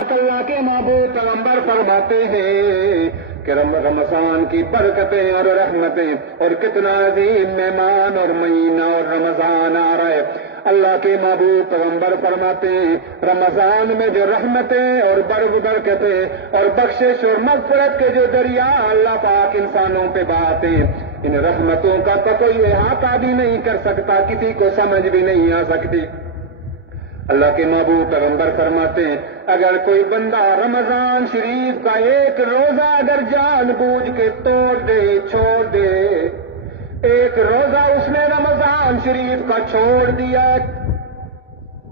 اللہ کے محبوب پیغمبر فرماتے ہیں کہ رمضان کی برکتیں اور رحمتیں اور کتنا عظیم مہمان اور مہینہ اور رمضان آ رہا ہے۔ اللہ کے محبوب پیغمبر فرماتے ہیں رمضان میں جو رحمتیں اور برکتیں اور بخشش اور مغفرت کے جو دریا اللہ پاک انسانوں پہ بہاتے ہیں، ان رحمتوں کا تو کوئی احاطہ بھی نہیں کر سکتا، کسی کو سمجھ بھی نہیں آ سکتی۔ اللہ کے محبوب پیغمبر فرماتے ہیں اگر کوئی بندہ رمضان شریف کا ایک روزہ اگر جان بوجھ کے توڑ دے، چھوڑ دے، ایک روزہ اس نے رمضان شریف کا چھوڑ دیا،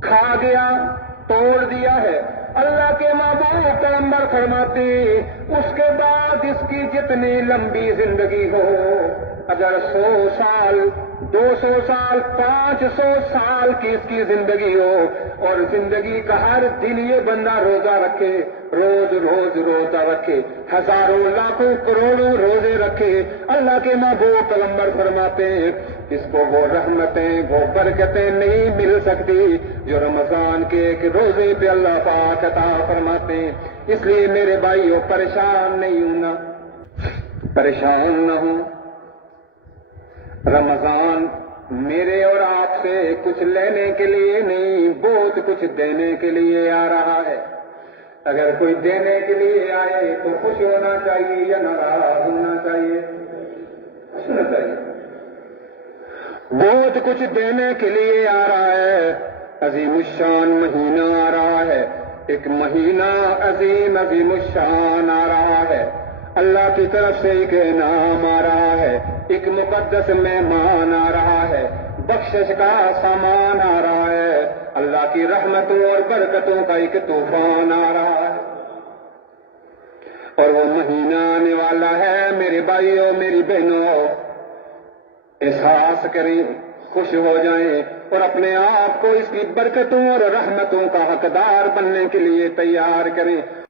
کھا گیا، توڑ دیا ہے، اللہ کے محبوب پیغمبر فرماتے ہیں اس کے بعد اس کی جتنی لمبی زندگی ہو، اگر 100 سال، 200 سال، 500 سال کی اس کی زندگی ہو اور زندگی کا ہر دن یہ بندہ روزہ رکھے، روز روز روزہ رکھے، ہزاروں لاکھوں کروڑوں روزے رکھے، اللہ کے محبوب پیغمبر فرماتے ہیں اس کو وہ رحمتیں، وہ برکتیں نہیں مل سکتی جو رمضان کے ایک روزے پہ اللہ پاک عطا فرماتے ہیں۔ اس لیے میرے بھائیوں پریشان نہیں ہونا، پریشان نہ ہوں۔ رمضان میرے اور آپ سے کچھ لینے کے لیے نہیں، بہت کچھ دینے کے لیے آ رہا ہے۔ اگر کوئی دینے کے لیے آئے تو خوش ہونا چاہیے یا ناراض ہونا چاہیے؟ خوش ہونا چاہیے۔ بہت کچھ دینے کے لیے آ رہا ہے، عظیم الشان مہینہ آ رہا ہے، ایک مہینہ عظیم الشان آ رہا ہے، اللہ کی طرف سے ایک انعام آ رہا ہے، ایک مقدس مہمان آ رہا ہے، بخشش کا سامان آ رہا ہے، اللہ کی رحمتوں اور برکتوں کا ایک طوفان آ رہا ہے، اور وہ مہینہ آنے والا ہے۔ میرے بھائیوں، میری بہنوں، احساس کریں، خوش ہو جائیں اور اپنے آپ کو اس کی برکتوں اور رحمتوں کا حقدار بننے کے لیے تیار کریں۔